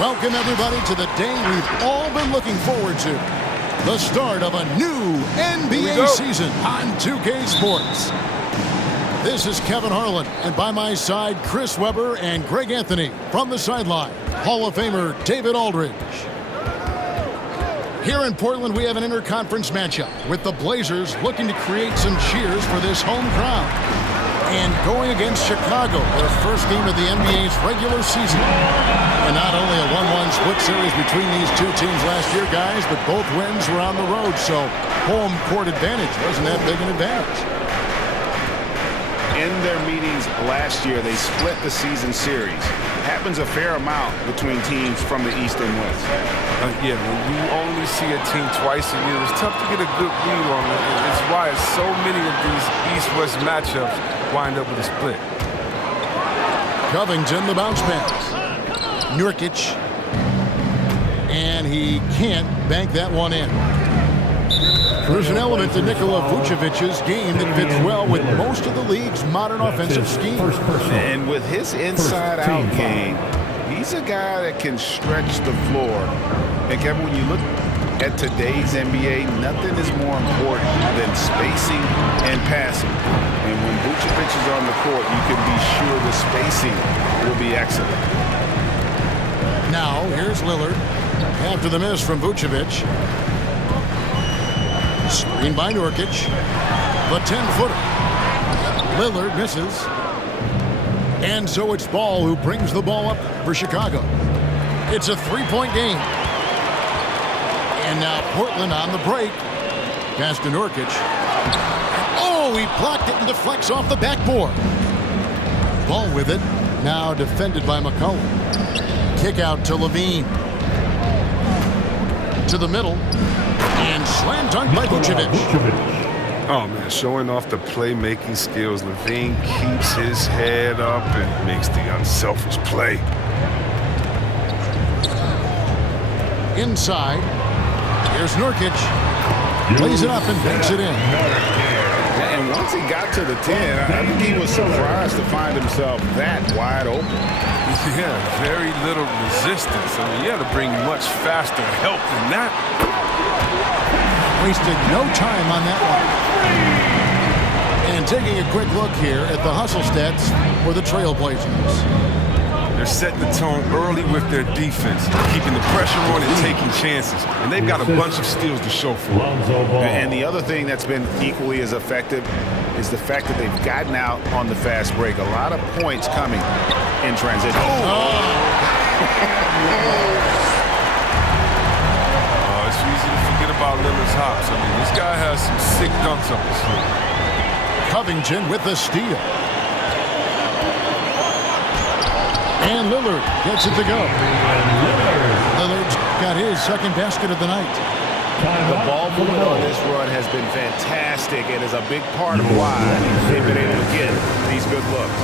Welcome, everybody, to the day we've all been looking forward to. The start of a new NBA season on 2K Sports. This is Kevin Harlan, and by my side, Chris Webber and Greg Anthony. From the sideline, Hall of Famer David Aldridge. Here in Portland, we have an interconference matchup with the Blazers looking to create some cheers for this home crowd. And going against Chicago, their first game of the NBA's regular season. And not only a 1-1 split series between these two teams last year, guys, but both wins were on the road, so home court advantage wasn't that big an advantage. In their meetings last year, they split the season series. Happens a fair amount between teams from the East and West. Yeah, when you only see a team twice a year, it's tough to get a good read on it. It's why so many of these East-West matchups wind up with a split. Covington, the bounce pass. Nurkic. And he can't bank that one in. There's an element to Nikola Vucevic's game that fits well with most of the league's modern offensive scheme. And with his inside-out game, he's a guy that can stretch the floor. And Kevin, when you look at today's NBA, nothing is more important than spacing and passing. And when Vucevic is on the court, you can be sure the spacing will be excellent. Now, here's Lillard. After the miss from Vucevic. Screen by Nurkic. The 10-footer. Lillard misses. And so it's Ball who brings the ball up for Chicago. It's a three-point game. And now Portland on the break. Pass to Nurkic. Oh, he blocked it and deflects off the backboard. Ball with it. Now defended by McCollum. Kick out to Levine. To the middle. And slam dunk by Vucevic. Oh, man, showing off the playmaking skills. Levine keeps his head up and makes the unselfish play. Inside. Here's Nurkic. Plays it up and banks it in. And once he got to the 10, I think he was surprised to find himself that wide open. Yeah, very little resistance. I mean, you had to bring much faster help than that. Wasted no time on that one. And taking a quick look here at the hustle stats for the Trailblazers. They're setting the tone early with their defense, keeping the pressure on and taking chances. And they've got a bunch of steals to show for it. And the other thing that's been equally as effective is the fact that they've gotten out on the fast break. A lot of points coming in transition. It's easy to forget about Lillard's hops. I mean, this guy has some sick dunks up his sleeve. Covington with the steal. And Lillard gets it to go. Lillard's got his second basket of the night. The ball movement on this run has been fantastic and is a big part of why they've been able to get these good looks.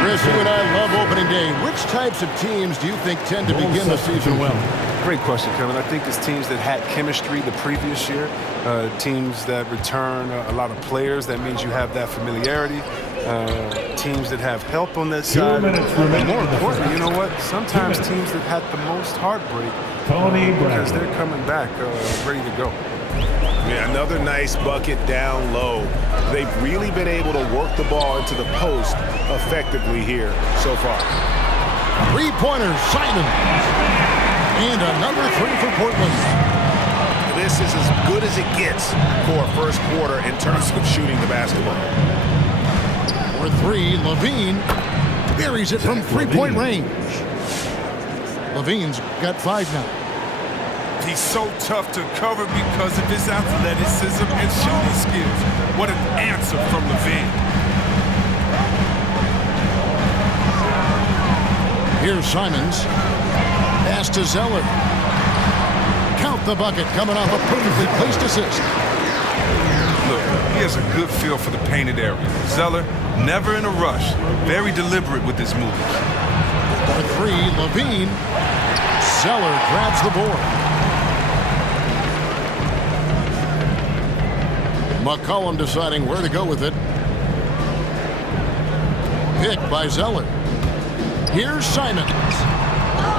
Chris, you and I love opening day. Which types of teams do you think tend to begin the season well? Great question, Kevin. I think it's teams that had chemistry the previous year, teams that return a lot of players. That means you have that familiarity. Teams that have help on that side. And more importantly, you know what? Sometimes teams that had the most heartbreak because they're coming back ready to go. Yeah, another nice bucket down low. They've really been able to work the ball into the post effectively here so far. Three-pointer, Simon. And another three for Portland. This is as good as it gets for a first quarter in terms of shooting the basketball. For three, Levine buries it from three-point range. Levine's got 5 now. He's so tough to cover because of his athleticism and shooting skills. What an answer from Levine. Here's Simons. Pass to Zeller. Count the bucket coming off a perfectly placed assist. Look, he has a good feel for the painted area. Zeller, never in a rush. Very deliberate with his moves. For three, Levine. Zeller grabs the board. McCollum deciding where to go with it. Picked by Zeller. Here's Simons.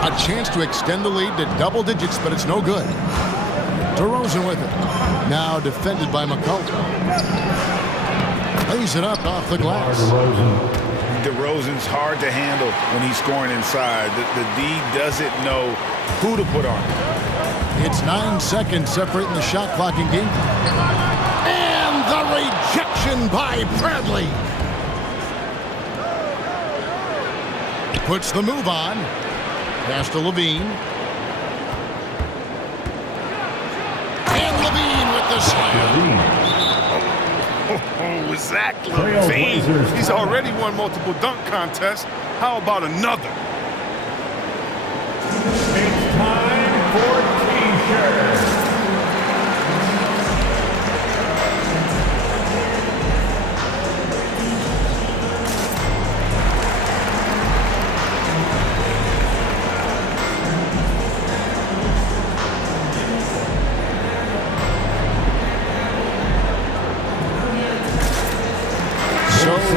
A chance to extend the lead to double digits, but it's no good. DeRozan with it. Now defended by McCollum. Lays it up off the glass. DeRozan's hard to handle when he's scoring inside. The D doesn't know who to put on. It's 9 seconds separating the shot clock and game clock. And the rejection by Bradley. Puts the move on. Pass to Levine. And Levine with the slam. Oh, Zach Levine. He's already won multiple dunk contests. How about another? It's time for T-shirts.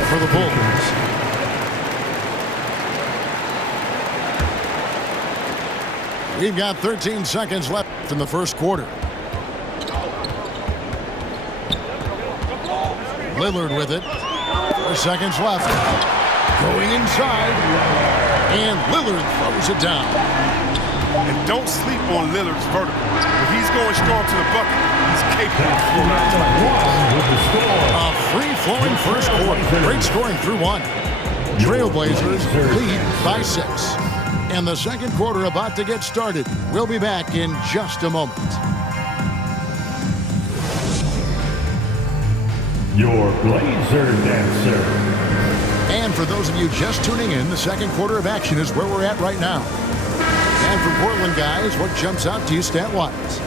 For the Bulls. We've got 13 seconds left in the first quarter. Lillard with it. 4 seconds left. Going inside. And Lillard throws it down. And don't sleep on Lillard's vertical. If he's going strong to the bucket, he's capable of a free-flowing first quarter. Great scoring through 1. Trailblazers lead by 6. And the second quarter about to get started. We'll be back in just a moment. Your Blazer Dancer. And for those of you just tuning in, the second quarter of action is where we're at right now. And for Portland guys, what jumps out to you stat-wise?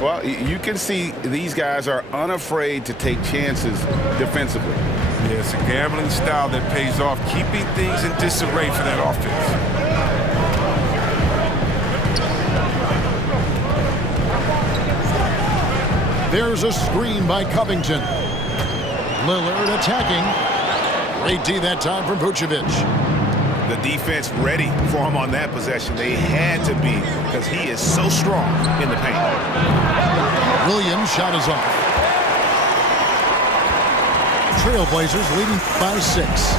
Well, you can see these guys are unafraid to take chances defensively. Yeah, it's a gambling style that pays off, keeping things in disarray for that offense. There's a screen by Covington. Lillard attacking. Great D that time from Vucevic. The defense ready for him on that possession. They had to be because he is so strong in the paint. Williams' shot is off. Trailblazers leading by 6.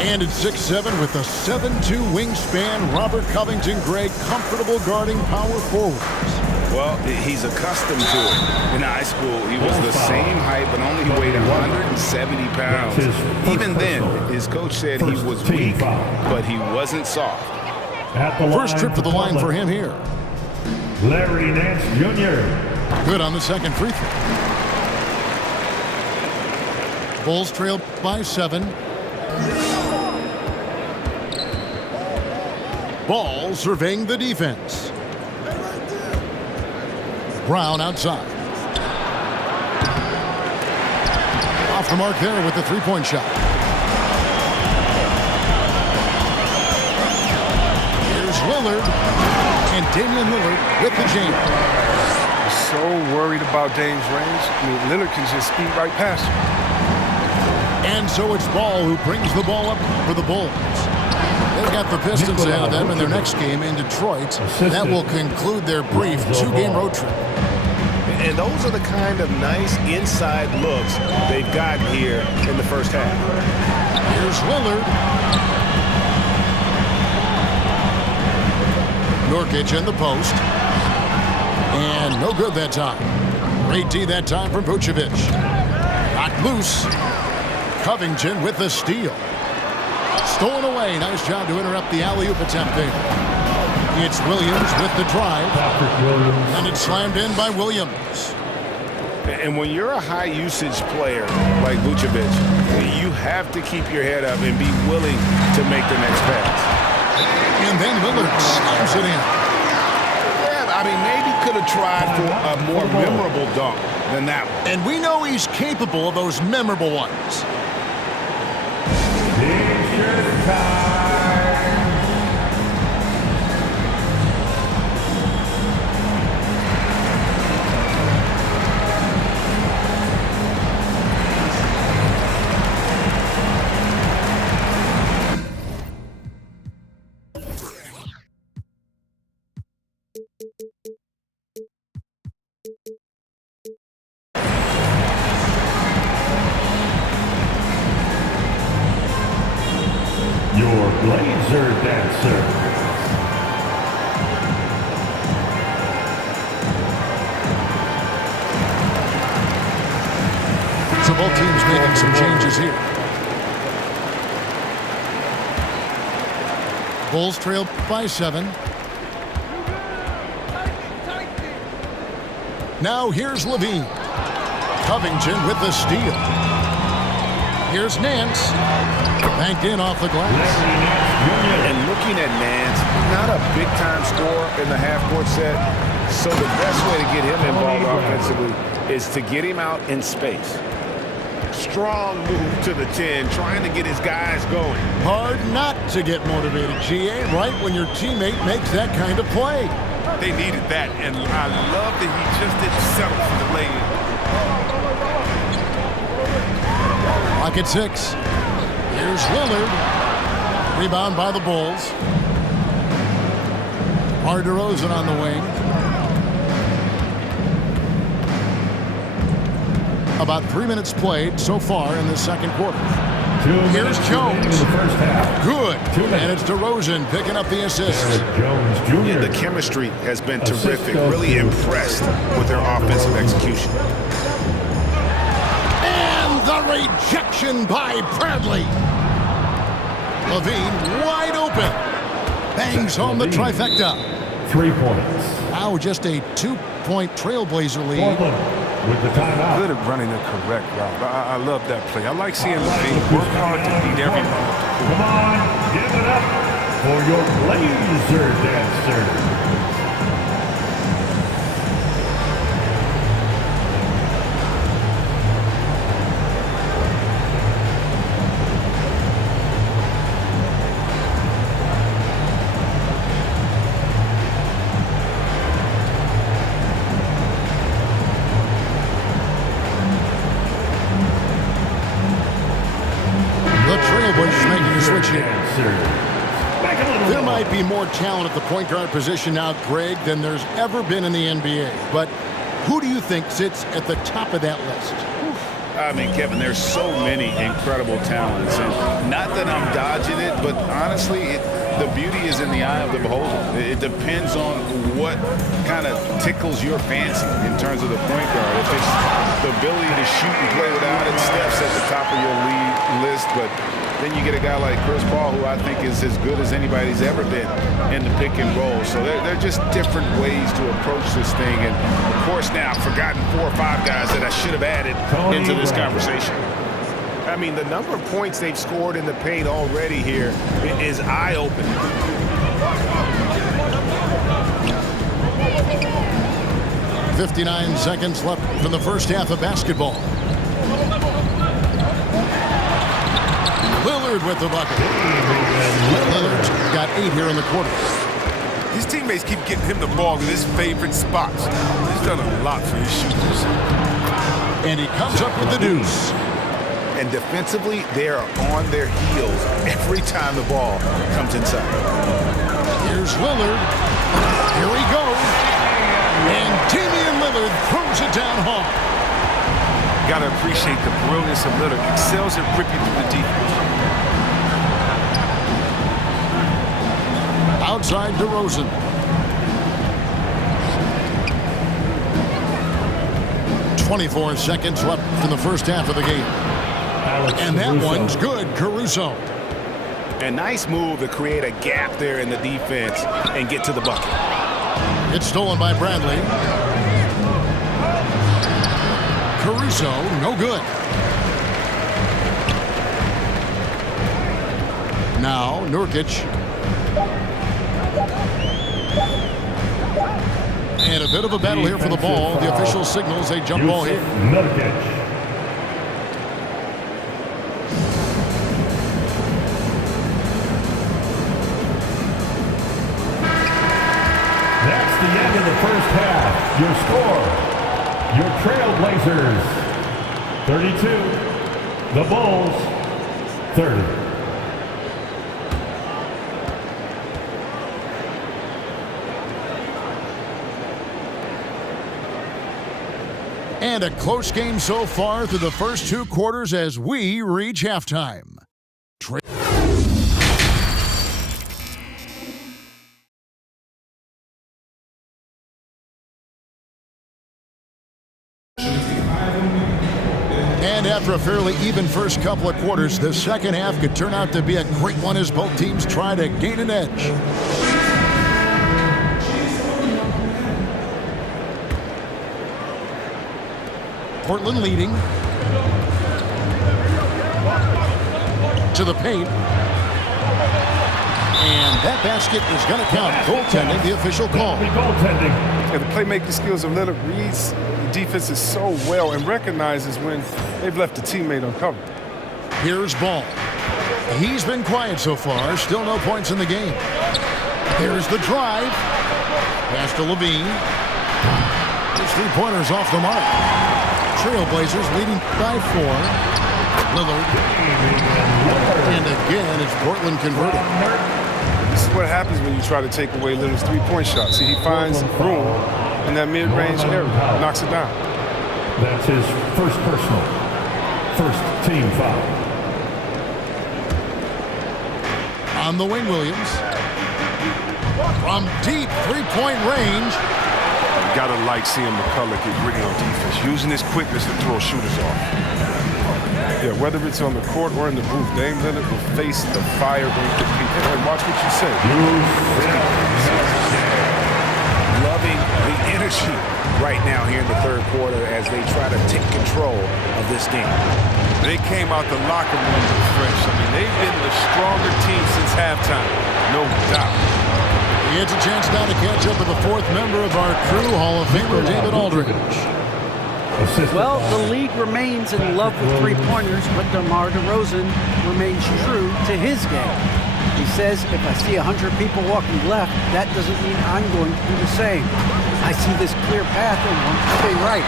And it's 6-7 with a 7'2" wingspan. Robert Covington, Greg, comfortable guarding power forwards. Well, he's accustomed to it. In high school, he was the same height, but only weighed 170 pounds. Even then, his coach said he was weak, but he wasn't soft. First trip to the line for him here. Larry Nance Jr. Good on the second free throw. Bulls trail by 7. Ball surveying the defense. Brown outside. Off the mark there with the three-point shot. Here's Lillard. And Damian Lillard with the jam. So worried about Dame's range. I mean, Lillard can just speed right past him. And so it's Ball who brings the ball up for the Bulls. They've got the Pistons ahead of them in their next game in Detroit. That will conclude their brief 2-game road trip. And those are the kind of nice inside looks they've gotten here in the first half. Here's Lillard. Nurkic in the post. And no good that time. Great D that time from Vucevic. Got loose. Covington with the steal. Stolen away. Nice job to interrupt the alley-oop attempt there. It's Williams with the drive. And it's slammed in by Williams. And when you're a high-usage player like Vucevic, you have to keep your head up and be willing to make the next pass. And then Lillard slams it in. Yeah, I mean, maybe could have tried for a more memorable dunk than that one. And we know he's capable of those memorable ones. Your Blazer Dancer. So both teams making some changes here. Bulls trail by 7. Now here's Levine. Covington with the steal. Here's Nance. Banked in off the glass. And looking at Nance, not a big-time scorer in the half-court set. So the best way to get him involved offensively is to get him out in space. Strong move to the 10, trying to get his guys going. Hard not to get motivated, GA, right when your teammate makes that kind of play. They needed that, and I love that he just didn't settle for the lay-in. Clock at 6. Here's Lillard. Rebound by the Bulls. DeRozan on the wing. About 3 minutes played so far in the second quarter. Here's Jones. Good. And it's DeRozan picking up the assist. Jones Jr. Yeah, the chemistry has been terrific. Really impressed with their offensive execution. And the rejection by Bradley. Levine wide open. Bangs home the trifecta. 3 points. Now just a 2-point Trailblazer lead. Portland with the timeout. Good at running the correct route. I love that play. I like seeing Levine work hard to beat everyone. Come on, give it up for your Blazer Dancer. There might be more talent at the point guard position now, Greg, than there's ever been in the NBA. But who do you think sits at the top of that list? I mean, Kevin, there's so many incredible talents. And not that I'm dodging it, but honestly, the beauty is in the eye of the beholder. It depends on what kind of tickles your fancy in terms of the point guard. If it's the ability to shoot and play without it, Steph's at the top of your league list. But then you get a guy like Chris Paul, who I think is as good as anybody's ever been in the pick and roll. So they're just different ways to approach this thing. And, of course, now I've forgotten 4 or 5 guys that I should have added into this conversation. I mean, the number of points they've scored in the paint already here is eye-opening. .59 seconds left from the first half of basketball. Lillard with the bucket. Lillard's got 8 here in the quarter. His teammates keep getting him the ball in his favorite spots. He's done a lot for his shooters. And he comes up with the deuce. And defensively, they are on their heels every time the ball comes inside. Here's Lillard. Here he goes. And Damian Lillard throws throws it down hard. Got to appreciate the brilliance of Lillard. Excels at ripping through the defense. Outside DeRozan. .24 seconds left in the first half of the game. And that one's good, Caruso. A nice move to create a gap there in the defense and get to the bucket. It's stolen by Bradley. Caruso, no good. Now, Nurkic. And a bit of a battle here for the ball. The official signals a jump ball here. Nurkic. That's the end of the first half. Your score. Your Trailblazers, 32. The Bulls, 30. And a close game so far through the first two quarters as we reach halftime. And after a fairly even first couple of quarters, the second half could turn out to be a great one as both teams try to gain an edge. Portland leading. To the paint. And that basket is going to count. Goaltending, the official call. Yeah, the playmaking skills of Lillard reads the defenses so well and recognizes when they've left a teammate uncovered. Here's Ball. He's been quiet so far. Still no points in the game. Here's the drive. Pass to Levine. His three-pointers off the mark. Trailblazers leading by 4. Lillard. And again, it's Portland converted. This is what happens when you try to take away Lillard's three-point shot. See, he finds room in that mid-range area, knocks it down. That's his first personal, first team foul. On the wing, Williams. From deep three-point range. Gotta like seeing McCullough get gritty on defense, using his quickness to throw shooters off. Yeah, whether it's on the court or in the booth, Dame Lillard will face the fire when he competes. And watch what you say. Loving the energy right now here in the third quarter as they try to take control of this game. They came out the locker room refreshed. I mean, they've been the stronger team since halftime, no doubt. He gets a chance now to catch up with the fourth member of our crew, Hall of Famer David Aldridge. Well, the league remains in love with three-pointers, but DeMar DeRozan remains true to his game. He says, if I see 100 people walking left, that doesn't mean I'm going to do the same. I see this clear path and want to stay right.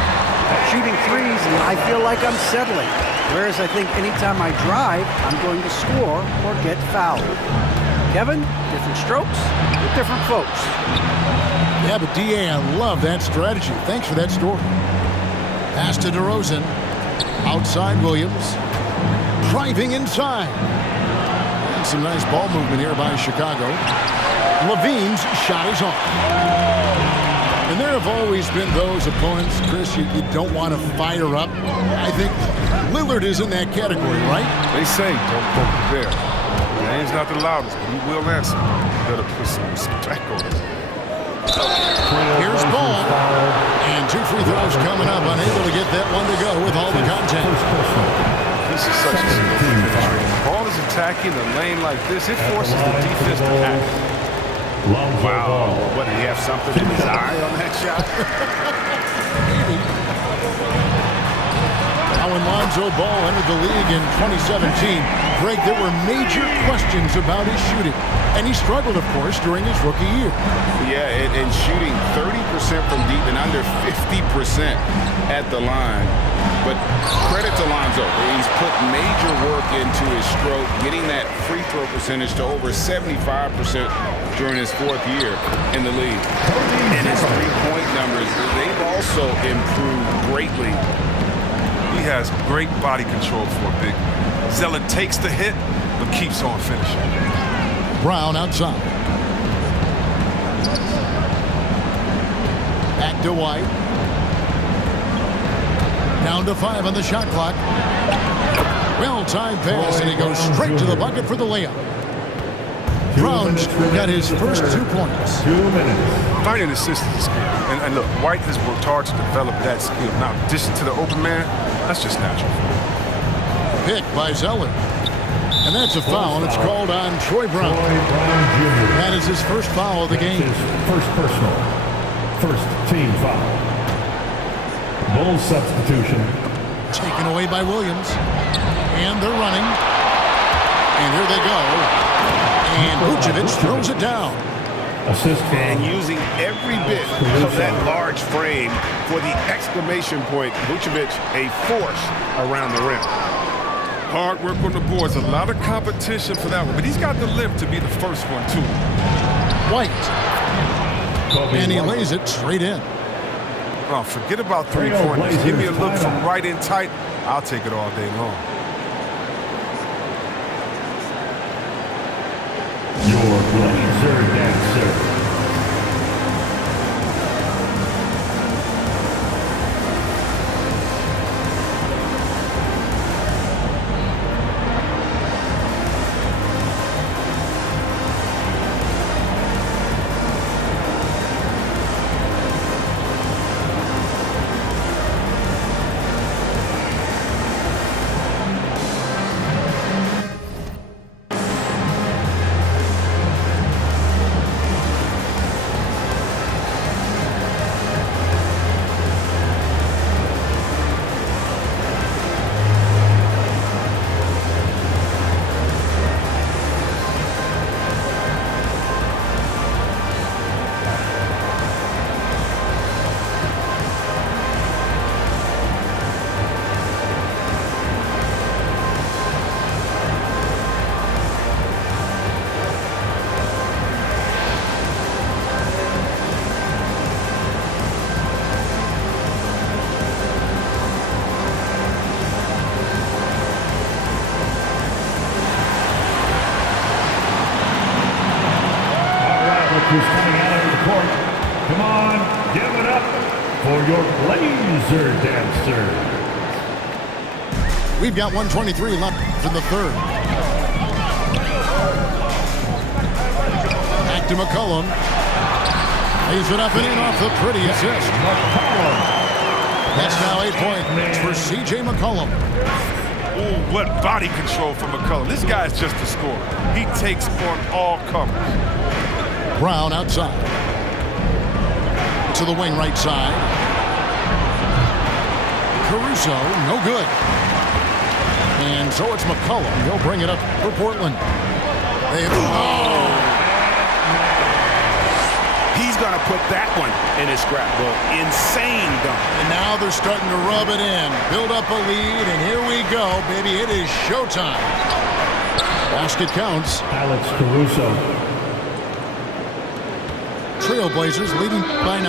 Shooting threes, and I feel like I'm settling. Whereas I think anytime I drive, I'm going to score or get fouled. Kevin, different strokes with different folks. Yeah, but D.A., I love that strategy. Thanks for that story. Pass to DeRozan. Outside Williams. Driving inside. And some nice ball movement here by Chicago. Levine's shot is off. And there have always been those opponents, Chris, you don't want to fire up. I think Lillard is in that category, right? They say don't poke the bear. Name's not the loudest, but he will answer. Better put some respect on it. Here's Ball. And 2 free throws coming up. Unable to get that one to go with all the contact. This is such a significant trade. Ball is attacking the lane like this. It forces the defense to act. Wow. What, did he have something in his eye on that shot? Now when Lonzo Ball entered the league in 2017, Greg, there were major questions about his shooting. And he struggled, of course, during his rookie year. Yeah, and shooting 30% from deep and under 50% at the line. But credit to Lonzo. He's put major work into his stroke, getting that free throw percentage to over 75%, during his 4th year in the league. And his three-point numbers, they've also improved greatly. He has great body control for a big man. Zeller takes the hit, but keeps on finishing. Brown outside. Back to White. Down to 5 on the shot clock. Well-timed pass, and he goes straight to the bucket for the layup. Brown's got his first 2 points. 2 minutes. Finding assists is a skill. And look, White has worked hard to develop that skill. Now, addition to the open man, that's just natural. Pick by Zeller. And that's a foul. It's called on Troy Brown. Troy Brown Jr. That is his first foul of the game. His first personal. First team foul. Bulls substitution. Taken away by Williams. And they're running. And here they go. And Vucevic throws it down. Assist And from using every bit of that large frame for the exclamation point. Vucevic, a force around the rim. Hard work on the boards. A lot of competition for that one, but he's got the limp to be the first one, too. White. Kobe And he White. lays it straight in. Oh, forget about three-pointers. Give me a look from right in tight. I'll take it all day long. Your Blazer dancer. Who's coming out onto the court. Come on, give it up for your Blazer dancer. We've got 1:23 left in the third. Back to McCollum. Lays it up and in off the pretty assist. That's now 8 points for C.J. McCollum. Ooh, what body control from McCollum. This guy's just a scorer. He takes on all comers. Brown outside. To the wing right side. Caruso, no good. And so it's McCollum. He'll bring it up for Portland. He's going to put that one in his scrapbook. Insane dunk. And now they're starting to rub it in. Build up a lead, and here we go, baby. It is showtime. Basket counts. Alex Caruso. Trailblazers leading by 9.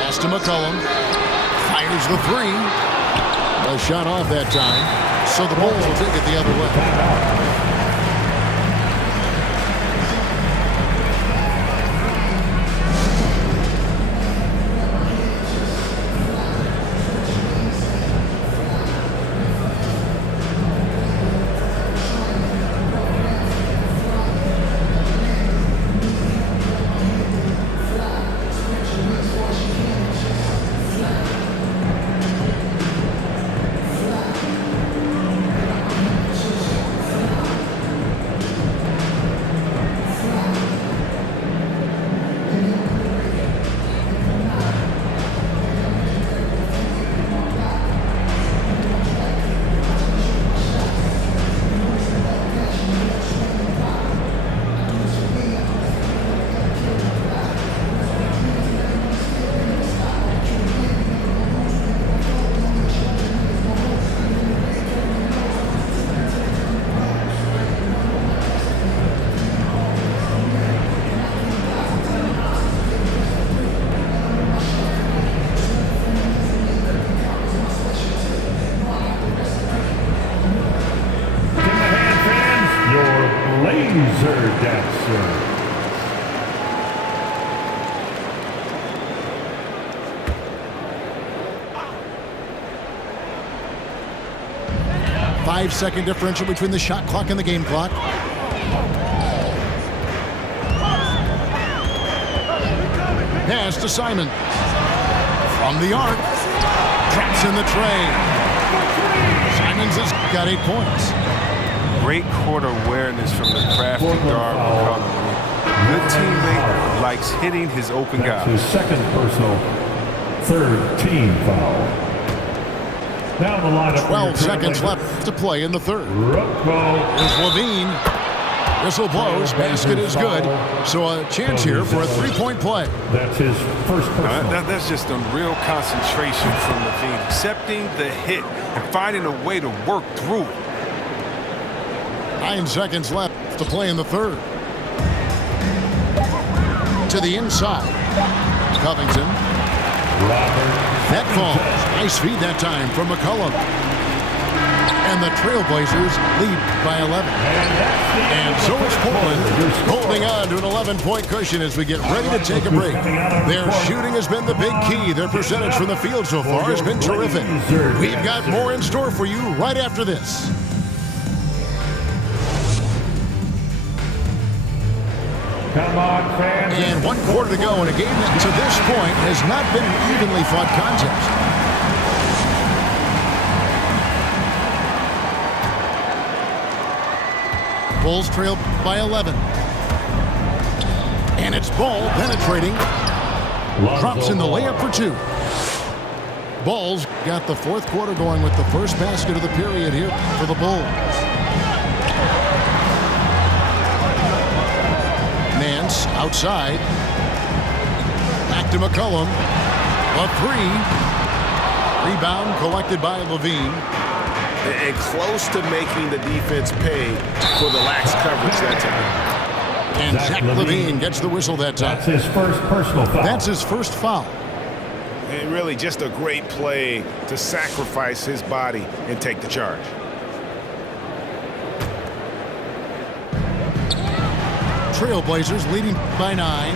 Pass to McCollum. Fires the 3. A shot off that time. So the Bulls will take it the other way. 5-second differential between the shot clock and the game clock. Pass to Simon. From the arc. Drops in the tray. Simons has got 8 points. Great court awareness from the crafty guard. Good teammate, likes hitting his open guys. His second personal, third team foul. Now the lineup. 12 seconds left to play in the third. Rocco. Is Levine. Whistle blows. Basket is good. So a chance here for a 3-point play. That's his first personal. That's just a real concentration from Levine. Accepting the hit and finding a way to work through it. 9 seconds left to play in the third. To the inside. Covington. That falls. Nice feed that time from McCollum. And the Trailblazers lead by 11. And so is Portland, holding on to an 11-point cushion as we get ready to take a break. Their shooting has been the big key. Their percentage from the field so far has been terrific. We've got more in store for you right after this. Come on, fans. And 1 quarter to go in a game that to this point has not been an evenly fought contest. Bulls trail by 11. And it's Ball penetrating. Drops in the layup for 2. Bulls got the 4th quarter going with the first basket of the period here for the Bulls. Nance outside. Back to McCollum. A 3. Rebound collected by Levine. And close to making the defense pay for the lax coverage that time. And Zach Levine gets the whistle that time. That's his first personal foul. That's his first foul. And really just a great play to sacrifice his body and take the charge. Trailblazers leading by 9.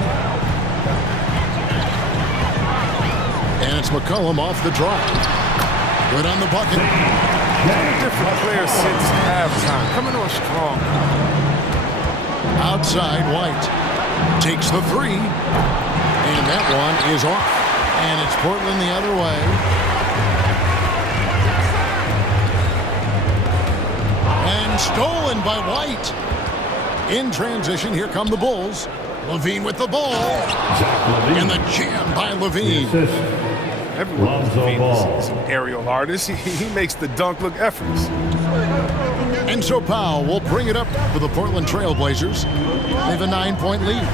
And it's McCollum off the drive. Good on the bucket. Different players since halftime. Coming on strong. Outside, White takes the 3. And that one is off. And it's Portland the other way. And stolen by White. In transition, here come the Bulls. Levine with the ball. And the jam by Levine. Everyone is an aerial artist. He makes the dunk look effortless. Enzo Powell will bring it up for the Portland Trailblazers. They have a 9-point lead.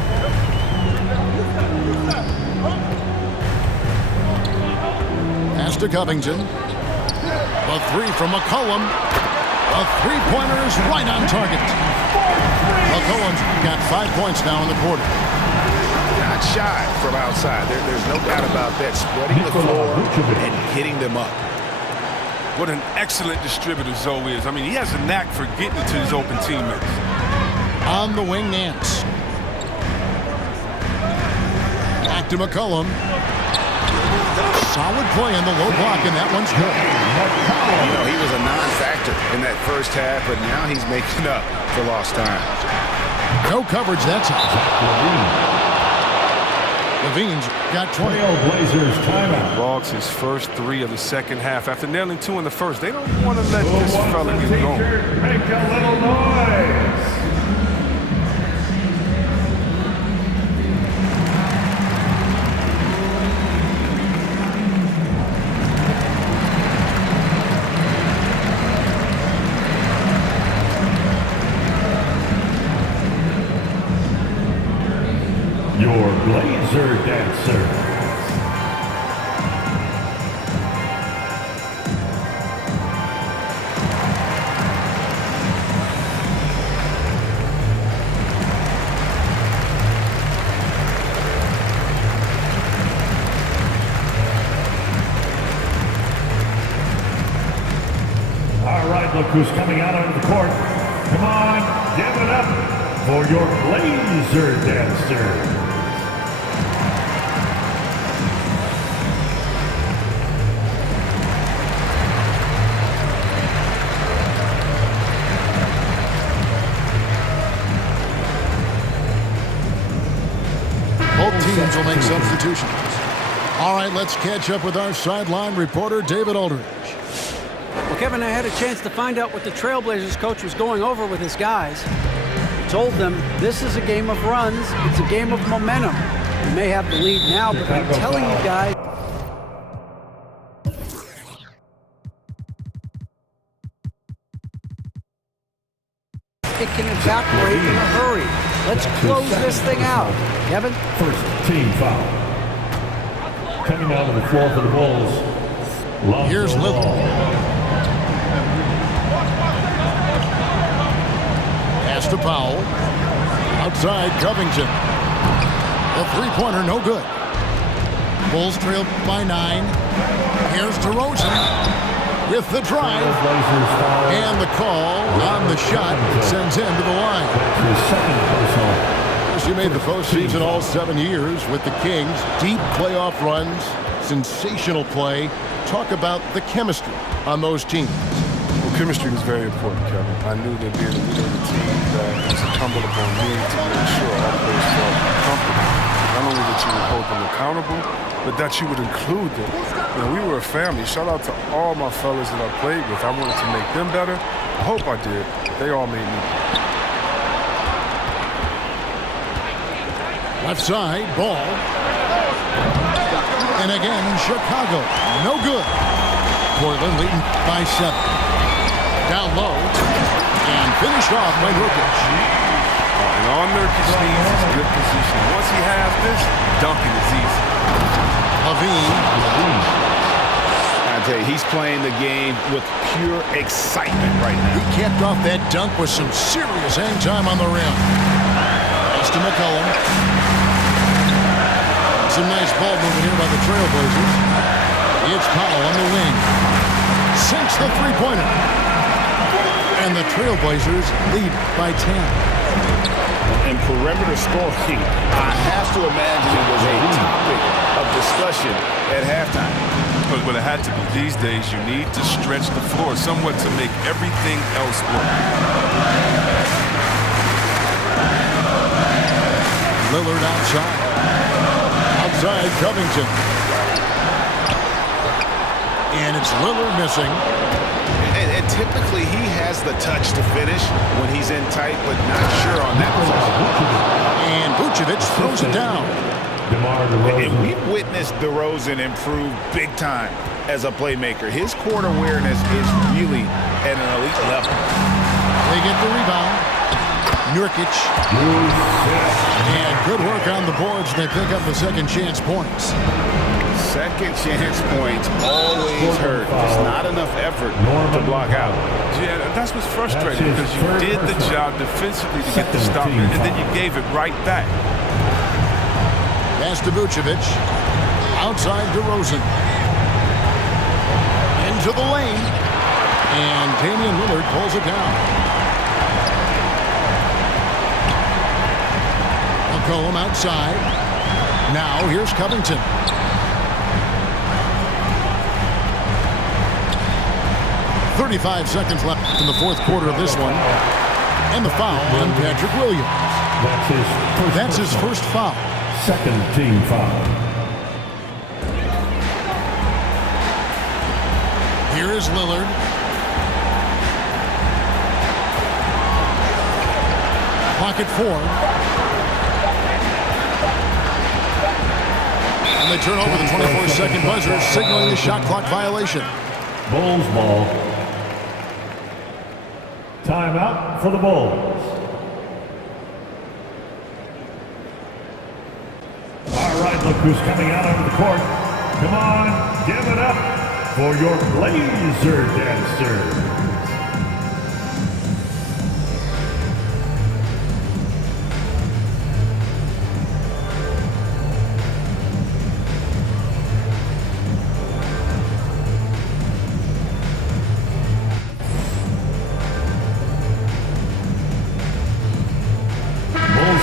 Pass to Covington. A 3 from McCollum. A 3-pointer is right on target. McCollum's got 5 points now in the quarter. Not shy from outside. There's no doubt about that. Spreading the floor and hitting them up. What an excellent distributor Zoe is. I mean, he has a knack for getting to his open teammates. On the wing, Nance. Back to McCollum. Solid play on the low block, and that one's good. You know, he was a non-factor in that first half, but now he's making up for lost time. No coverage that time. Levine's got 20. Trailblazers timeout. Logs his first 3 of the second half. After nailing 2 in the first, they don't want to let this fella get going. Make a little noise. Your Blazer Dancer. All right, look who's coming out onto the court. Come on, give it up for your Blazer Dancer. substitutions. All right, let's catch up with our sideline reporter, David Aldridge. Well, Kevin, I had a chance to find out what the Trailblazers coach was going over with his guys. He told them this is a game of runs. It's a game of momentum. We may have the lead now, but I'm telling you guys, it can evaporate in a hurry. Let's close this thing out. Kevin? First team foul. Coming out of the floor for the Bulls. Here's Lillard. Pass to Powell. Outside Covington. The three-pointer, no good. Bulls trail by 9. Here's DeRozan with the drive. And the call on the shot sends him to the line. He made the postseason all 7 years with the Kings. Deep playoff runs, sensational play. Talk about the chemistry on those teams. Well, chemistry was very important, Kevin. I knew that being the leader of the team, that it was incumbent upon me to make sure all players felt comfortable. Not only that you would hold them accountable, but that you would include them. You know, we were a family. Shout out to all my fellas that I played with. I wanted to make them better. I hope I did. They all made me. Left side, Ball. And again, Chicago. No good. Portland leading by 7. Down low. And finished off by Nurkic. And all Nurkic needs is good position. Once he has this, dunking is easy. Levine. I tell you, he's playing the game with pure excitement right now. He capped off that dunk with some serious hang time on the rim. Pass to McCollum. Some nice ball movement here by the Trailblazers. It's Powell on the wing. Sinks the three-pointer. And the Trailblazers lead by 10. And perimeter scoring, I have to imagine it was a topic of discussion at halftime. But it had to be. These days, you need to stretch the floor somewhat to make everything else work. Lillard outside. Outside Covington. And it's Lillard missing. And typically he has the touch to finish when he's in tight, but not sure on that possession. And Vucevic throws it down. And we've witnessed DeRozan improve big time as a playmaker. His court awareness is really at an elite level. They get the rebound. Nurkic. And good work on the boards. They pick up the second chance points. Second chance points always hurt. There's not enough effort to block out. Yeah, that's what's frustrating because you did the job defensively to get the stop, and then you gave it right back. Pass to Vucevic. Outside DeRozan. Into the lane. And Damian Lillard pulls it down. McCollum outside. Now here's Covington. .35 seconds left in the fourth quarter of this one. And the foul on Patrick Williams. That's his first foul. Second team foul. Here is Lillard. Pocket 4. And they turn over the 24-second buzzer, signaling the shot clock violation. Bulls ball. Timeout for the Bulls. All right, look who's coming out onto the court. Come on, give it up for your Blazer dancers.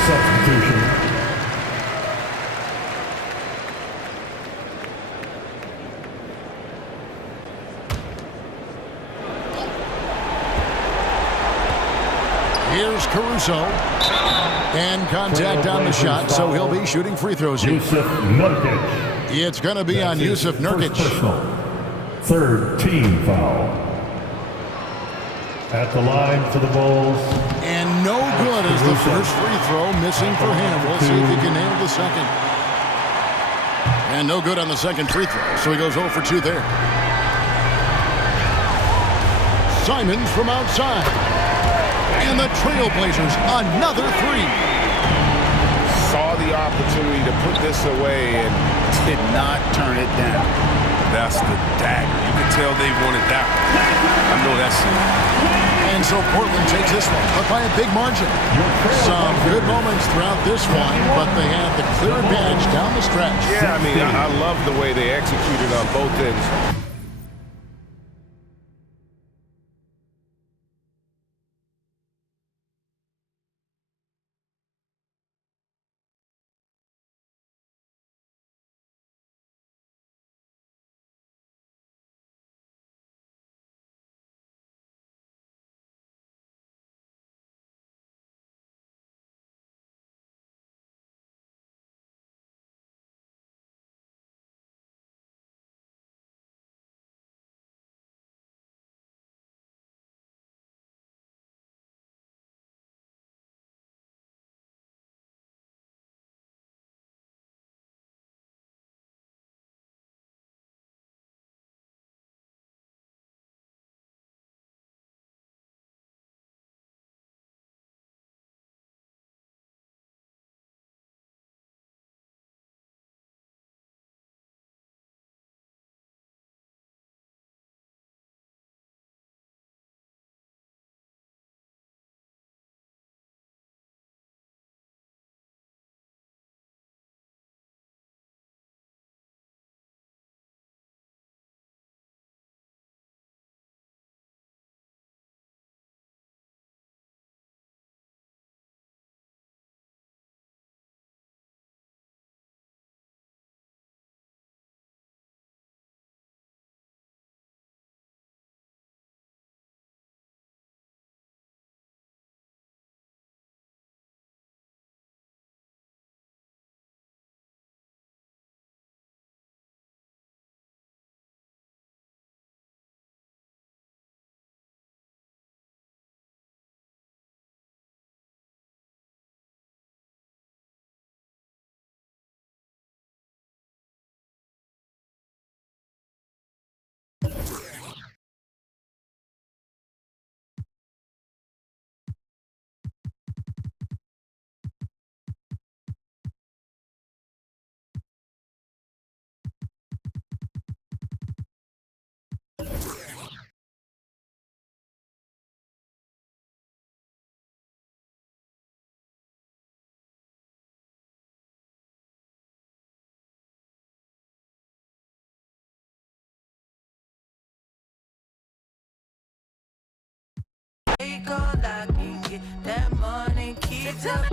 Substitution. Here's Caruso. And contact on the shot, so he'll be shooting free throws here. Jusuf Nurkic. It's going to be on Jusuf Nurkic. Third team foul. At the line for the Bulls. And no good as the first free throw missing for him. We'll see if he can nail the second. And no good on the second free throw, so he goes 0 for 2 there. Simons from outside. And the Trailblazers, another three. Saw the opportunity to put this away and did not turn it down. That's the dagger. You can tell they wanted that one. I know that's it. And so Portland takes this one, but by a big margin. Some good moments throughout this one, but they had the clear advantage down the stretch. Yeah, I mean, I love the way they executed on both ends. That money keeps up.